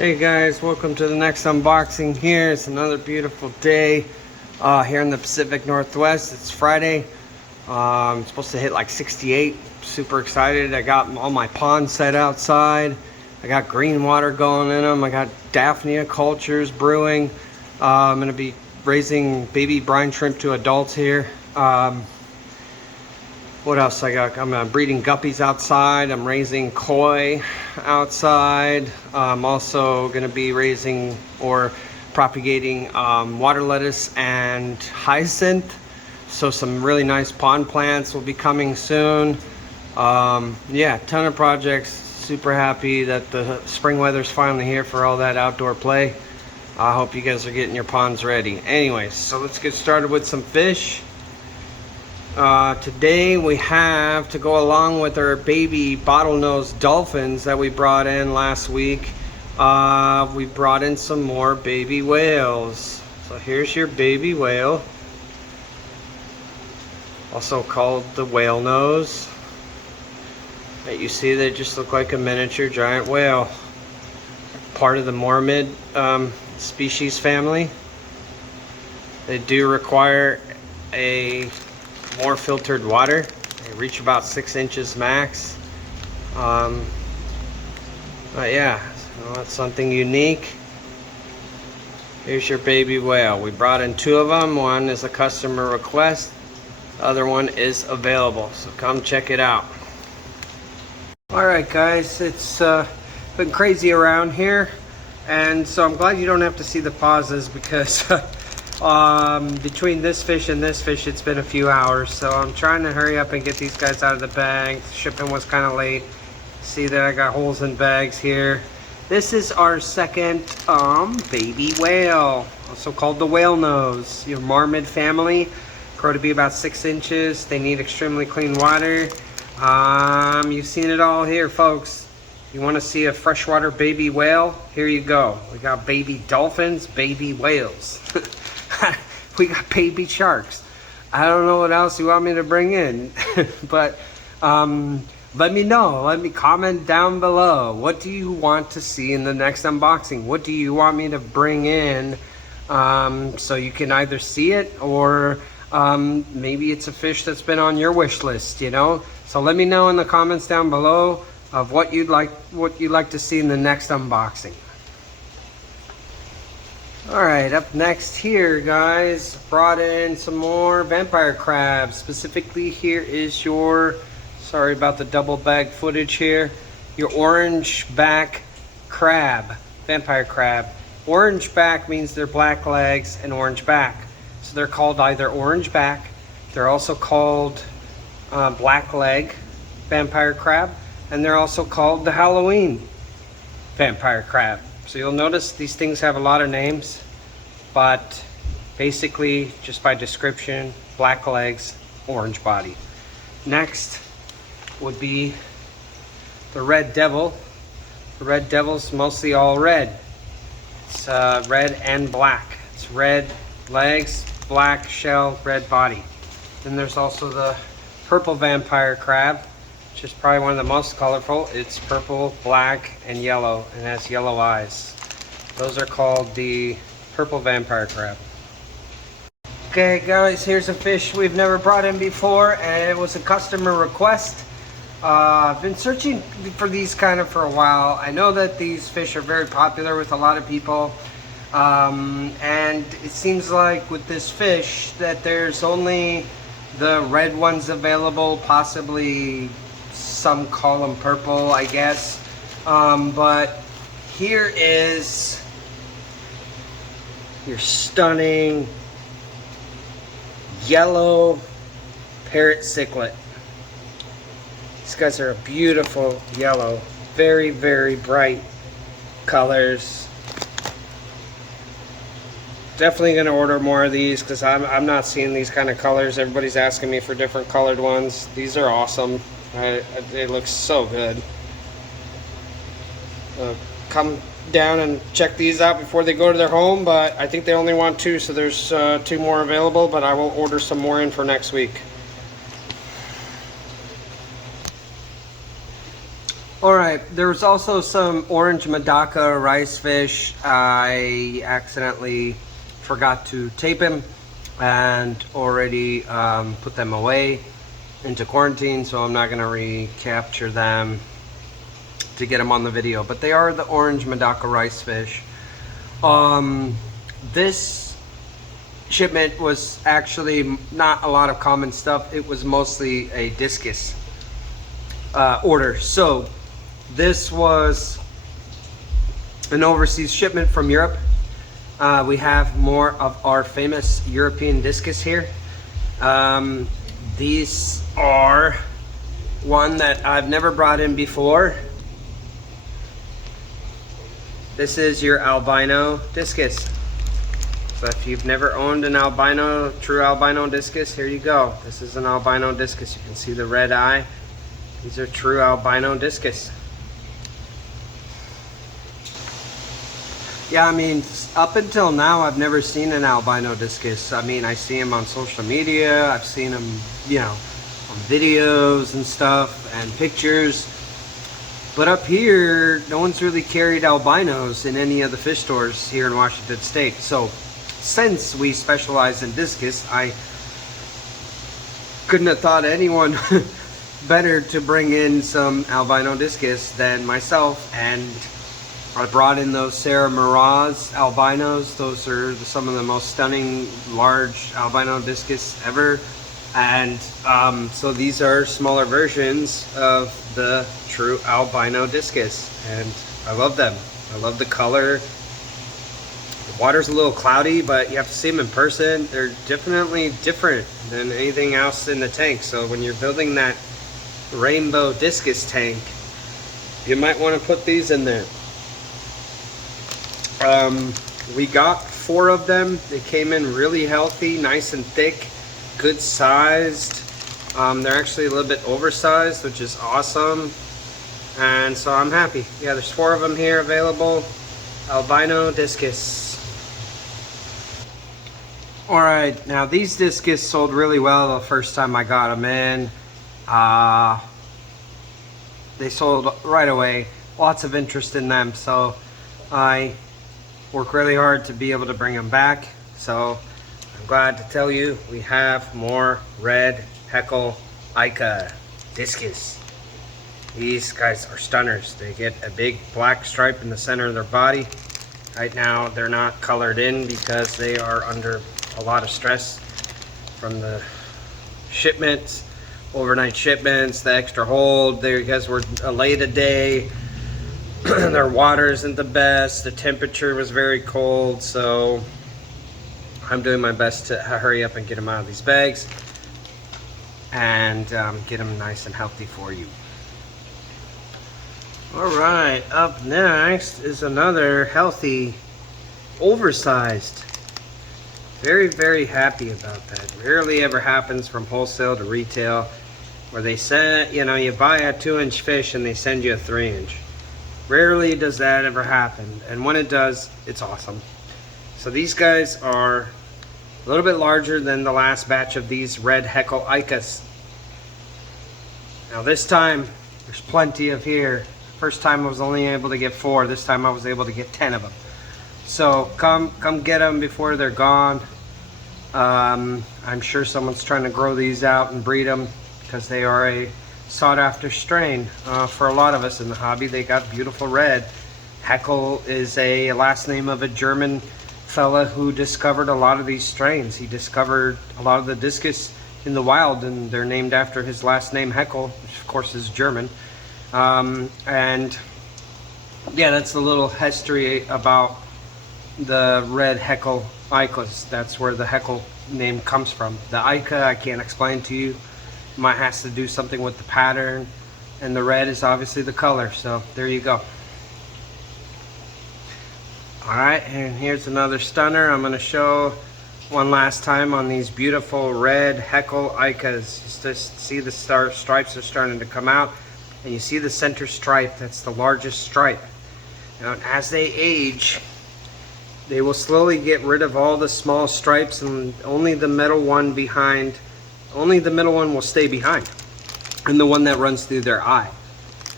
Hey guys, welcome to the next unboxing here. It's another beautiful day here in the Pacific Northwest. It's Friday. It's supposed to hit like 68. Super excited. I got all my ponds set outside. I got green water going in them. I got Daphnia cultures brewing. I'm going to be raising baby brine shrimp to adults here. What else I got? I'm breeding guppies outside. I'm raising koi outside. I'm also going to be raising or propagating water lettuce and hyacinth. So some really nice pond plants will be coming soon. Yeah, ton of projects. Super happy that the spring weather's finally here for all that outdoor play. I hope you guys are getting your ponds ready. Anyways, so let's get started with some fish. Today we have, to go along with our baby bottlenose dolphins that we brought in last week, we brought in some more baby whales. So here's your baby whale, also called the whale nose. That you see, they just look like a miniature giant whale. Part of the Mormid species family. They do require more filtered water. They reach about 6 inches max. But yeah, so that's something unique. Here's your baby whale. We brought in 2 of them. One is a customer request. The other one is available. So come check it out. Alright guys, it's been crazy around here. And so I'm glad you don't have to see the pauses because between this fish and this fish, it's been a few hours, so I'm trying to hurry up and get these guys out of the bag. Shipping was kind of late. See that I got holes in bags here. This is our second baby whale, also called the whale nose. Your Marmot family, grow to be about 6 inches. They need extremely clean water. You've seen it all here, folks. You want to see a freshwater baby whale? Here you go. We got baby dolphins, baby whales. We got baby sharks. I don't know what else you want me to bring in, but let me know. Let me comment down below. What do you want to see in the next unboxing? What do you want me to bring in so you can either see it or maybe it's a fish that's been on your wish list, you know? So let me know in the comments down below of what you'd like to see in the next unboxing. Alright, up next here, guys, brought in some more vampire crabs. Specifically, here is your, sorry about the double bag footage here, your orange back crab, vampire crab. Orange back means they're black legs and orange back. So they're called either orange back, they're also called black leg vampire crab, and they're also called the Halloween vampire crab. So you'll notice these things have a lot of names, but basically just by description, black legs, orange body. Next would be the red devil. The red devil's mostly all red. It's red and black. It's red legs, black shell, red body. Then there's also the purple vampire crab, which is probably one of the most colorful. It's purple, black, and yellow, and has yellow eyes. Those are called the purple vampire crab. Okay guys, here's a fish we've never brought in before, and it was a customer request. I've been searching for these kind of for a while. I know that these fish are very popular with a lot of people, and it seems like with this fish that there's only the red ones available, possibly some call them purple, I guess. But here is your stunning yellow parrot cichlid. These guys are a beautiful yellow, very, very bright colors. Definitely gonna order more of these because I'm not seeing these kind of colors. Everybody's asking me for different colored ones. These are awesome. They look so good. Come down and check these out before they go to their home, but I think they only want 2, so there's 2 more available, but I will order some more in for next week. All right, there's also some orange Medaka rice fish. I accidentally forgot to tape them and already put them away into quarantine, so I'm not gonna recapture them to get them on the video, but they are the orange Medaka rice fish. This shipment was actually not a lot of common stuff. It was mostly a Discus order. So this was an overseas shipment from Europe. We have more of our famous European Discus here. These are one that I've never brought in before. This is your albino Discus. So if you've never owned an albino, true albino Discus, here you go. This is an albino Discus. You can see the red eye. These are true albino Discus. Yeah, I mean, up until now, I've never seen an albino Discus. I mean, I see them on social media. I've seen them, you know, on videos and stuff and pictures. But up here, no one's really carried albinos in any of the fish stores here in Washington State. So since we specialize in Discus, I couldn't have thought anyone better to bring in some albino Discus than myself. And I brought in those Sarah Miraz albinos. Those are some of the most stunning large albino Discus ever. And so these are smaller versions of the true albino Discus, and I love them. I love the color. The water's a little cloudy, but you have to see them in person. They're definitely different than anything else in the tank. So when you're building that rainbow Discus tank, you might want to put these in there. We got 4 of them. They came in really healthy, nice and thick, good sized. They're actually a little bit oversized, which is awesome. And so I'm happy. Yeah, there's 4 of them here available. Albino Discus. All right, now these Discus sold really well the first time I got them in. They sold right away. Lots of interest in them. So I work really hard to be able to bring them back. So I'm glad to tell you we have more red Heckle Ica Discus. These guys are stunners. They get a big black stripe in the center of their body. Right now they're not colored in because they are under a lot of stress from the shipments, overnight shipments, the extra hold. They guys were late a day. Their water isn't the best. The temperature was very cold, so I'm doing my best to hurry up and get them out of these bags and get them nice and healthy for you. All right, up next is another healthy, oversized. Very, very happy about that. Rarely ever happens from wholesale to retail where they send, you know, you buy a 2-inch fish and they send you a 3-inch. Rarely does that ever happen, and when it does, it's awesome. So these guys are a little bit larger than the last batch of these red Heckle Icas. Now this time, there's plenty of here. First time I was only able to get 4. This time I was able to get 10 of them. So come get them before they're gone. I'm sure someone's trying to grow these out and breed them because they are a sought after strain for a lot of us in the hobby. They got beautiful red. Heckle is a last name of a German fella who discovered a lot of these strains. He discovered a lot of the Discus in the wild, and they're named after his last name, Heckle, which of course is German. And yeah, that's a little history about the red Heckle Icas. That's where the Heckle name comes from. The Ica I can't explain to you. Might has to do something with the pattern, and the red is obviously the color. So there you go. All right, and here's another stunner. I'm going to show one last time on these beautiful red Heckle Icas. Just to see the stripes are starting to come out, and you see the center stripe. That's the largest stripe. Now as they age, they will slowly get rid of all the small stripes, and only the middle one behind, only the middle one will stay behind, and the one that runs through their eye.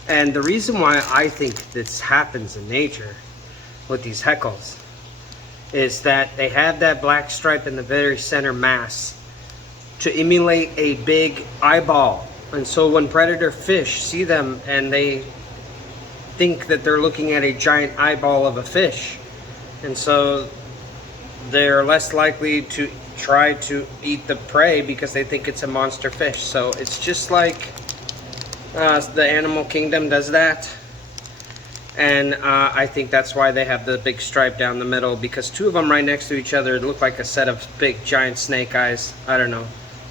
And the reason why I think this happens in nature with these heckles is that they have that black stripe in the very center mass to emulate a big eyeball. And so when predator fish see them and they think that they're looking at a giant eyeball of a fish, and so they're less likely to try to eat the prey because they think it's a monster fish. So it's just like the animal kingdom does that. And I think that's why they have the big stripe down the middle, because two of them right next to each other look like a set of big giant snake eyes. I don't know.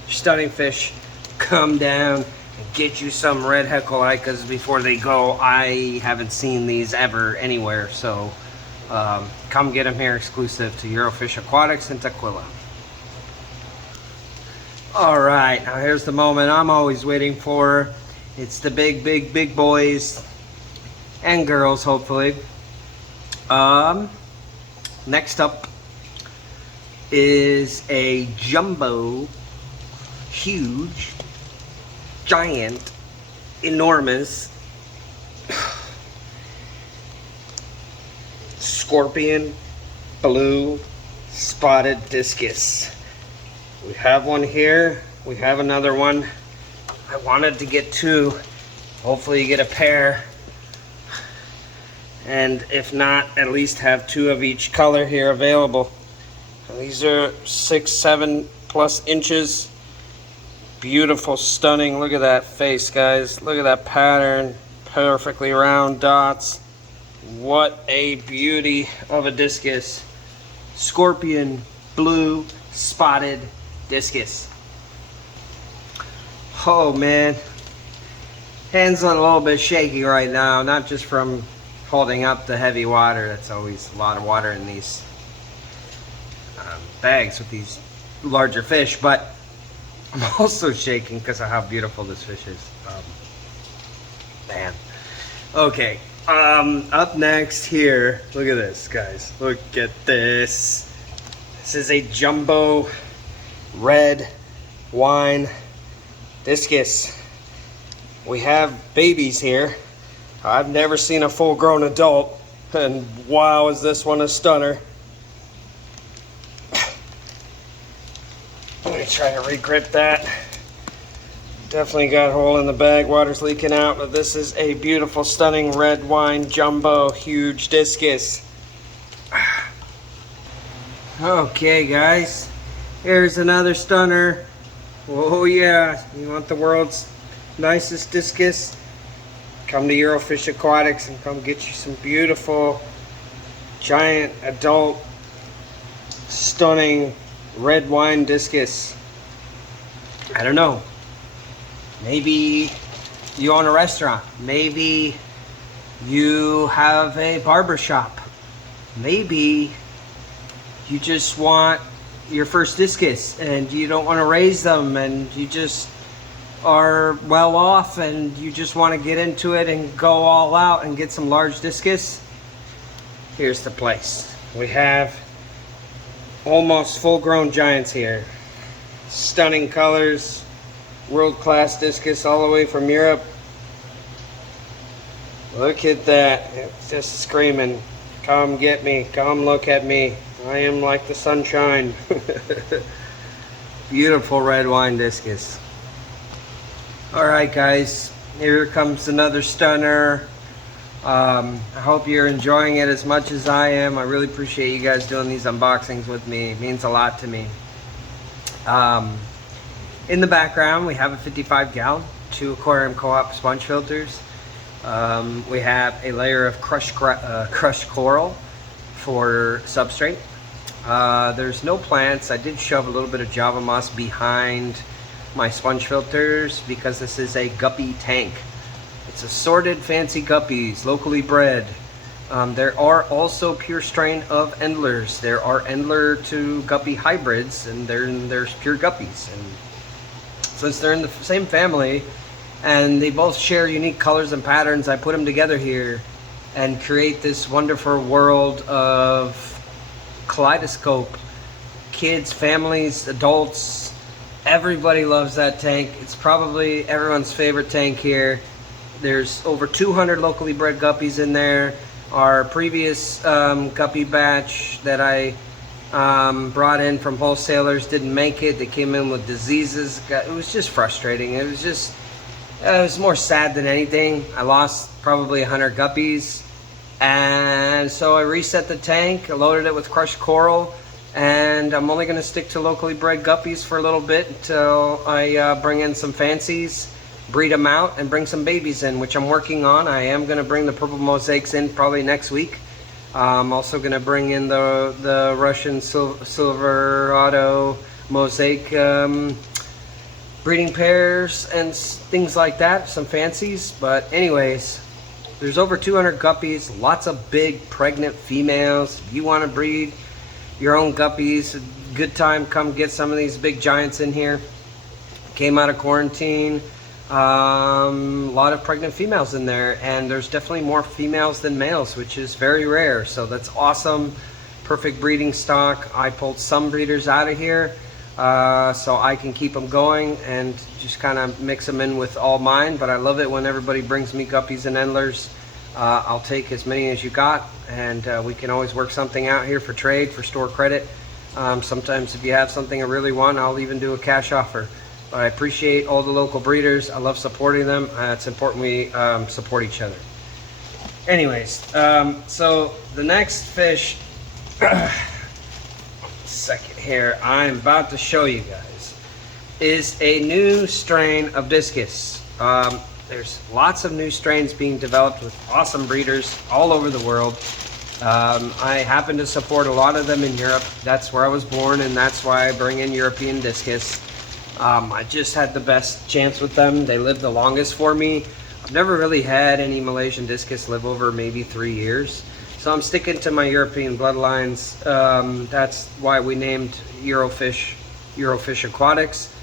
Stunning fish. Come down and get you some red heckleicas before they go. I haven't seen these ever anywhere, so come get them here, exclusive to Eurofish Aquatics in Tequila. All right, now here's the moment I'm always waiting for. It's the big boys and girls, hopefully. Next up is a jumbo, huge, giant, enormous scorpion blue spotted discus. We have one here, we have another one. I wanted to get two. Hopefully you get a pair. And if not, at least have two of each color here available. And these are 6-7+ inches. Beautiful, stunning. Look at that face, guys. Look at that pattern. Perfectly round dots. What a beauty of a discus. Scorpion blue spotted discus. Oh man, hands are a little bit shaky right now, not just from holding up the heavy water. That's always a lot of water in these bags with these larger fish, but I'm also shaking because of how beautiful this fish is. Man. Okay, up next here, look at this, guys. Look at this. This is a jumbo red wine discus. We have babies here. I've never seen a full-grown adult, and wow, is this one a stunner. Let me try to re-grip that. Definitely got a hole in the bag, water's leaking out, but this is a beautiful, stunning red wine jumbo huge discus. Okay guys, here's another stunner. Oh yeah, you want the world's nicest discus? Come to Eurofish Aquatics and come get you some beautiful, giant, adult, stunning red wine discus. I don't know. Maybe you own a restaurant. Maybe you have a barber shop. Maybe you just want your first discus and you don't want to raise them, and you just are well off and you just want to get into it and go all out and get some large discus. Here's the place. We have almost full-grown giants here. Stunning colors, world-class discus all the way from Europe. Look at that. It's just screaming, come get me, come look at me. I am like the sunshine. Beautiful red wine discus. Alright guys, here comes another stunner. I hope you're enjoying it as much as I am. I really appreciate you guys doing these unboxings with me. It means a lot to me. In the background we have a 55-gallon 2 aquarium co-op sponge filters. We have a layer of crushed coral for substrate. There's no plants. I did shove a little bit of Java moss behind my sponge filters because this is a guppy tank. It's assorted fancy guppies, locally bred. There are also pure strain of Endlers. There are Endler to guppy hybrids, and there's pure guppies. And since they're in the same family and they both share unique colors and patterns, I put them together here and create this wonderful world of kaleidoscope. Kids, families, adults, everybody loves that tank. It's probably everyone's favorite tank here. There's over 200 locally bred guppies in there. Our previous guppy batch that I brought in from wholesalers didn't make it. They came in with diseases. It was just frustrating. It was more sad than anything. I lost probably 100 guppies, and so I reset the tank. I loaded it with crushed coral, and I'm only going to stick to locally bred guppies for a little bit until I bring in some fancies, breed them out, and bring some babies in, which I'm working on. I am going to bring the purple mosaics in probably next week. I'm also going to bring in the Russian Silverado mosaic breeding pairs and things like that, some fancies. But anyways, there's over 200 guppies, lots of big pregnant females. If you want to breed your own guppies, good time, come get some of these big giants in here. Came out of quarantine, a lot of pregnant females in there, and there's definitely more females than males, which is very rare, so that's awesome. Perfect breeding stock. I pulled some breeders out of here so I can keep them going and just kind of mix them in with all mine. But I love it when everybody brings me guppies and endlers. I'll take as many as you got, and we can always work something out here for trade, for store credit. Sometimes if you have something I really want, I'll even do a cash offer. But I appreciate all the local breeders. I love supporting them. It's important we support each other. Anyways, so the next fish, second here, I'm about to show you guys, is a new strain of Discus. There's lots of new strains being developed with awesome breeders all over the world. I happen to support a lot of them in Europe. That's where I was born, and that's why I bring in European Discus. I just had the best chance with them. They lived the longest for me. I've never really had any Malaysian Discus live over maybe 3 years. So I'm sticking to my European bloodlines. That's why we named Eurofish Aquatics,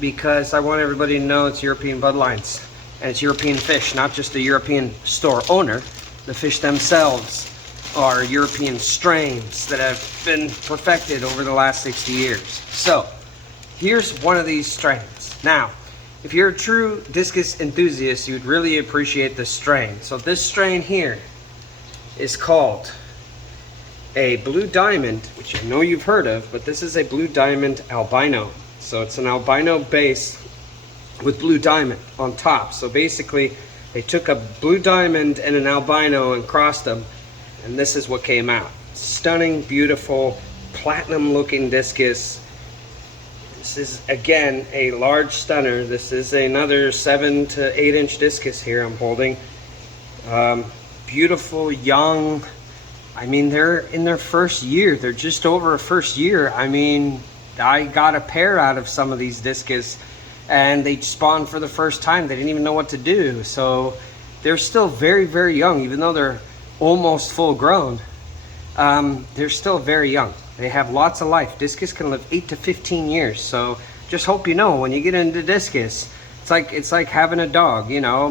because I want everybody to know it's European bloodlines. And it's European fish, not just a European store owner. The fish themselves are European strains that have been perfected over the last 60 years. So here's one of these strains. Now, if you're a true Discus enthusiast, you'd really appreciate this strain. So this strain here is called a Blue Diamond, which I know you've heard of, but this is a Blue Diamond albino. So it's an albino base with Blue Diamond on top. So basically, they took a Blue Diamond and an albino and crossed them, and this is what came out. Stunning, beautiful, platinum looking Discus. This is, again, a large stunner. This is another 7 to 8 inch Discus here I'm holding. Beautiful, young. I mean, they're in their first year. They're just over a first year. I mean, I got a pair out of some of these Discus, and they spawned for the first time. They didn't even know what to do. So they're still very, very young, even though they're almost full grown. They're still very young. They have lots of life. Discus can live 8 to 15 years. So just hope you know, when you get into Discus, it's like having a dog. You know,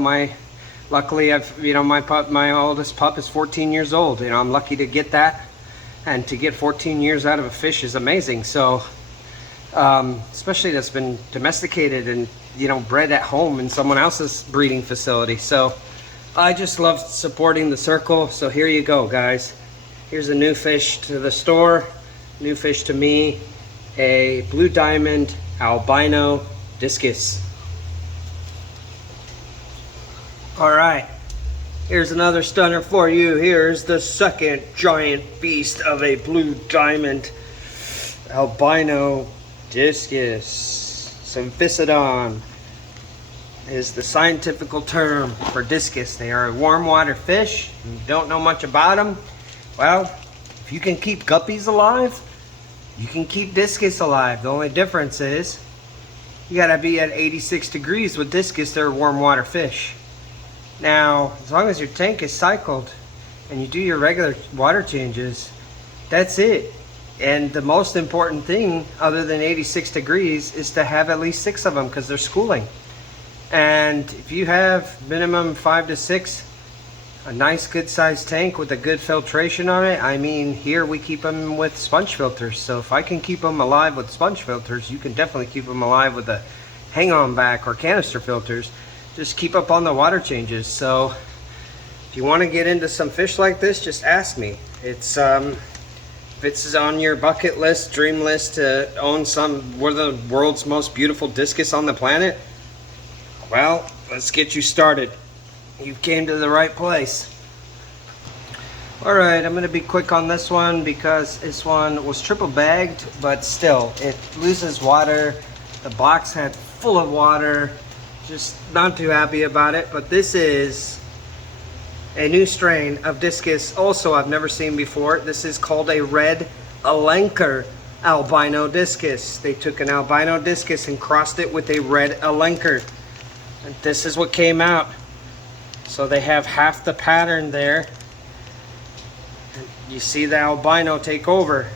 luckily my oldest pup is 14 years old. You know, I'm lucky to get that, and to get 14 years out of a fish is amazing. So especially that's been domesticated and, you know, bred at home in someone else's breeding facility. So I just love supporting the circle. So here you go, guys. Here's a new fish to the store, new fish to me, a Blue Diamond albino Discus. All right, here's another stunner for you. Here's the second giant beast of a Blue Diamond albino Discus. Symphysidon is the scientific term for Discus. They are a warm water fish. You don't know much about them. Well, if you can keep guppies alive, you can keep Discus alive. The only difference is you gotta be at 86 degrees with Discus. They're warm water fish. Now, as long as your tank is cycled and you do your regular water changes, that's it. And the most important thing, other than 86 degrees, is to have at least 6 of them, because they're schooling. And if you have minimum 5 to 6, a nice good sized tank with a good filtration on it, I mean, here we keep them with sponge filters. So if I can keep them alive with sponge filters, you can definitely keep them alive with a hang on back or canister filters. just keep up on the water changes. So if you want to get into some fish like this, just ask me. It's if it's on your bucket list, dream list to own one of the world's most beautiful discus on the planet, well, let's get you started. You came to the right place. Alright, I'm going to be quick on this one because this one was triple bagged, but still, it loses water. The box had full of water. Just not too happy about it, but this is a new strain of discus also I've never seen before. This is called a red Alenker albino discus. They took an albino discus and crossed it with a red Alenker. And this is what came out. So they have half the pattern there. And you see the albino take over.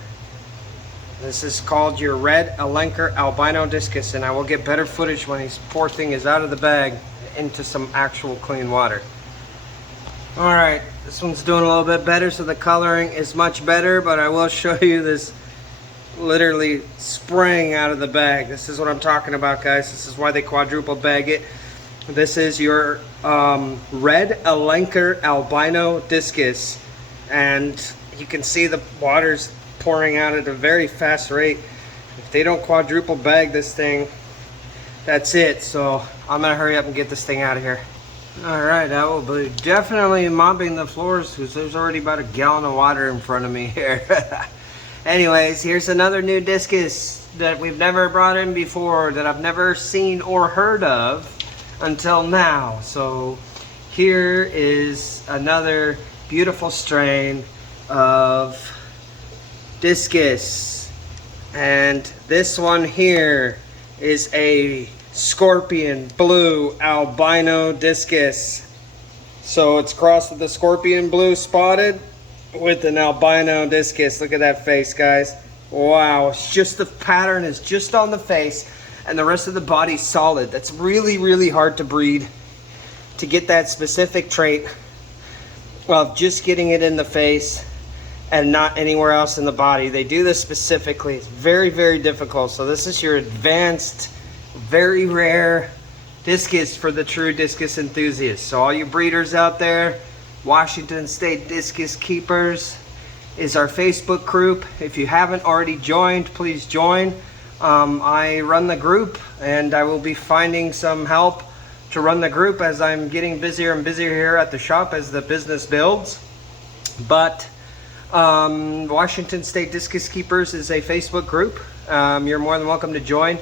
This is called your red Alenker albino discus, and I will get better footage when this poor thing is out of the bag into some actual clean water. Alright, this one's doing a little bit better, so the coloring is much better, but I will show you this literally spraying out of the bag. This is what I'm talking about, guys. This is why they quadruple bag it. This is your red Alenker albino discus, and you can see the water's pouring out at a very fast rate. If they don't quadruple bag this thing, that's it. So I'm gonna hurry up and get this thing out of here. Alright, I will be definitely mopping the floors because there's already about a gallon of water in front of me here. Anyways, here's another new discus that we've never brought in before, that I've never seen or heard of until now. So here is another beautiful strain of discus, and this one here is a scorpion blue albino discus. So it's crossed with the scorpion blue spotted with an albino discus. Look at that face, guys. Wow, it's just the pattern is just on the face and the rest of the body's solid. That's really, really hard to breed, to get that specific trait of just getting it in the face and not anywhere else in the body. They do this specifically. It's very, very difficult. So this is your advanced, very rare discus for the true discus enthusiasts. So all you breeders out there, Washington State Discus Keepers is our Facebook group. If you haven't already joined, please join. I run the group, and I will be finding some help to run the group as I'm getting busier and busier here at the shop as the business builds. But Washington State Discus Keepers is a Facebook group. You're more than welcome to join.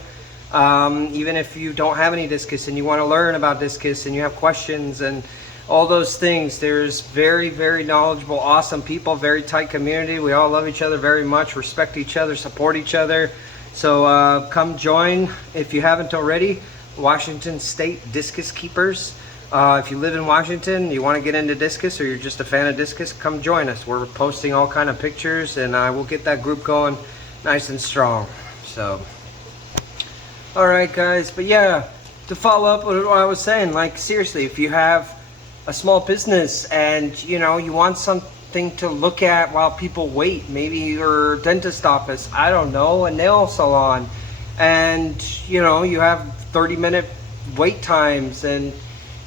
Even if you don't have any discus and you want to learn about discus and you have questions and all those things, there's very, very knowledgeable, awesome people, very tight community. We all love each other very much, respect each other, support each other. So come join if you haven't already. Washington State Discus Keepers. If you live in Washington, you want to get into discus, or you're just a fan of discus, come join us. We're posting all kind of pictures, and we'll get that group going nice and strong. So, all right, guys. But yeah, to follow up with what I was saying, like seriously, if you have a small business and you know you want something to look at while people wait, maybe your dentist office, I don't know, a nail salon, and you know you have 30-minute wait times and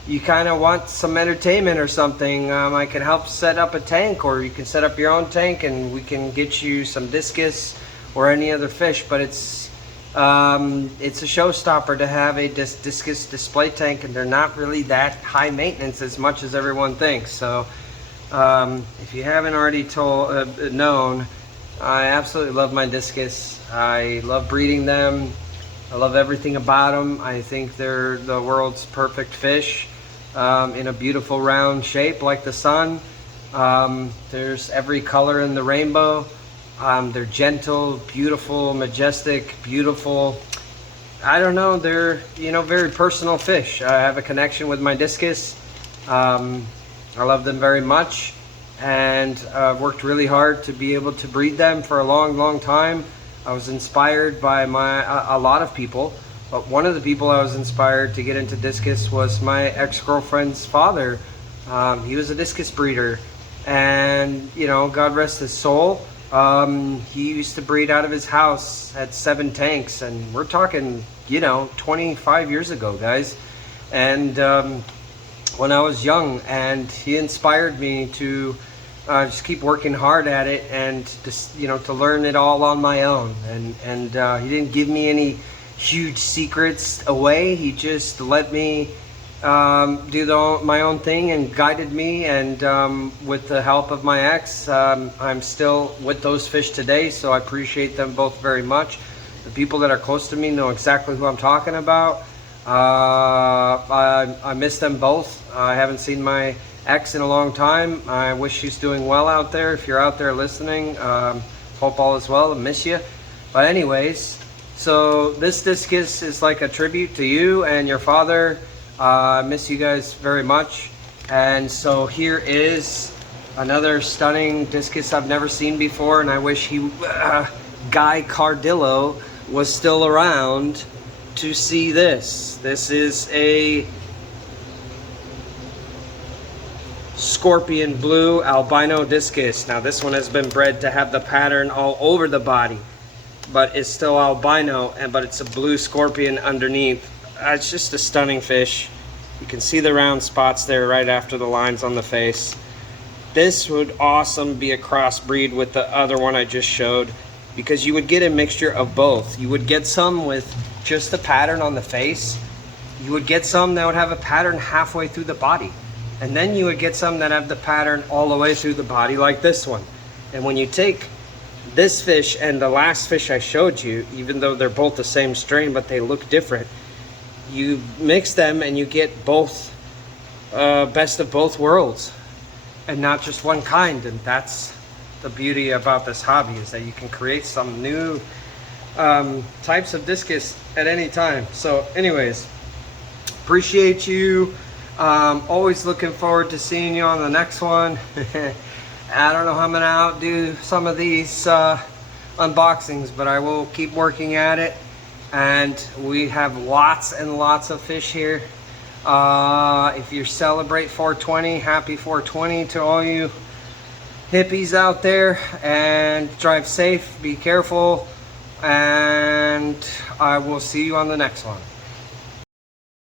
you kind of want some entertainment or something, I can help set up a tank, or you can set up your own tank and we can get you some discus or any other fish. But it's a showstopper to have a discus display tank, and they're not really that high maintenance as much as everyone thinks. So if you haven't already known, I absolutely love my discus. I love breeding them. I love everything about them. I think they're the world's perfect fish, in a beautiful round shape like the sun. There's every color in the rainbow. They're gentle, beautiful, majestic, beautiful. I don't know, they're, you know, very personal fish. I have a connection with my discus. I love them very much, and I've worked really hard to be able to breed them for a long, long time. I was inspired by a lot of people, but one of the people I was inspired to get into discus was my ex-girlfriend's father. He was a discus breeder, and you know, God rest his soul. He used to breed out of his house, had 7 tanks, and we're talking, you know, 25 years ago, guys. and when I was young, and he inspired me to just keep working hard at it, and just, you know, to learn it all on my own. And he didn't give me any huge secrets away. He just let me do my own thing and guided me. And with the help of my ex, I'm still with those fish today. So I appreciate them both very much. The people that are close to me know exactly who I'm talking about. I miss them both. I haven't seen my ex in a long time. I wish she's doing well out there. If you're out there listening, hope all is well. I miss you. But anyways, so this discus is like a tribute to you and your father. I miss you guys very much. And so here is another stunning discus I've never seen before, and I wish Guy Cardillo was still around to see this. This is a scorpion blue albino discus. Now this one has been bred to have the pattern all over the body, but it's still albino, but it's a blue scorpion underneath. It's just a stunning fish. You can see the round spots there right after the lines on the face. This would awesome be a crossbreed with the other one I just showed, because you would get a mixture of both. You would get some with just the pattern on the face. You would get some that would have a pattern halfway through the body. And then you would get some that have the pattern all the way through the body, like this one. And when you take this fish and the last fish I showed you, even though they're both the same strain but they look different, you mix them and you get both best of both worlds, and not just one kind. And that's the beauty about this hobby, is that you can create some new types of discus at any time. So anyways, appreciate you. Always looking forward to seeing you on the next one. I don't know how I'm gonna outdo some of these unboxings, but I will keep working at it. And we have lots and lots of fish here. If you celebrate 420, happy 420 to all you hippies out there, and drive safe, be careful, and I will see you on the next one.